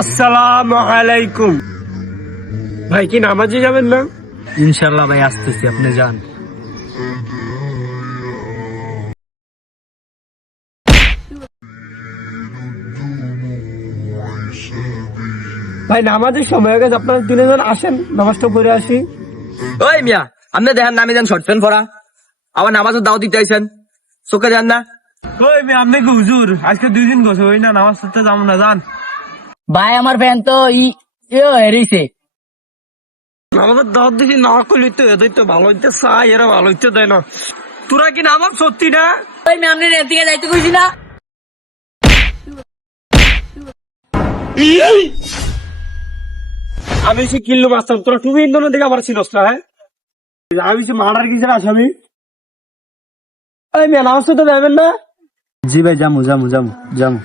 আসসালামু আলাইকুম। ভাই কি নামাজে যাবেন না? ইনশাল্লাহ ভাই আসতেছি, আপনি যান। ভাই নামাজের সময় হয়ে গেছে, আপনারা তিনজন আসেন নামাজটা পড়ে আসি। ওই মিয়া, আপনি দেখেন নামি যান শর্ট প্যান্ট পরা, আবার নামাজের দাওয়াত দিতে আইছেন, চোখে যান না? ওই মেয়ে আপনি কি হুজুর? আজকে 2 দিন গেছে ওই না, নামাজ পড়তে যাবো না, যান। ভাই আমার ফ্যান তো হেরিছে। নামাজের দাওয়াত দিছি না করলি তো এদের তো ভালো হইতে চাই, এরা ভালো হইতে দেয় না। তোরা কি নামাজ সত্যি না? ওই আপনি রেল থেকে যাইতে কইছি না? আমি সে কিল্লু মাস্তাম, তোরা তুমি ইন্ধনের দিকে আমার ছিল না। হ্যাঁ আমি সে মার্ডার কিসের আসামি। এই মেয়ে নামাজ পড়তে যাবেন না? জি ভাই, যামু যামু যামু যামু।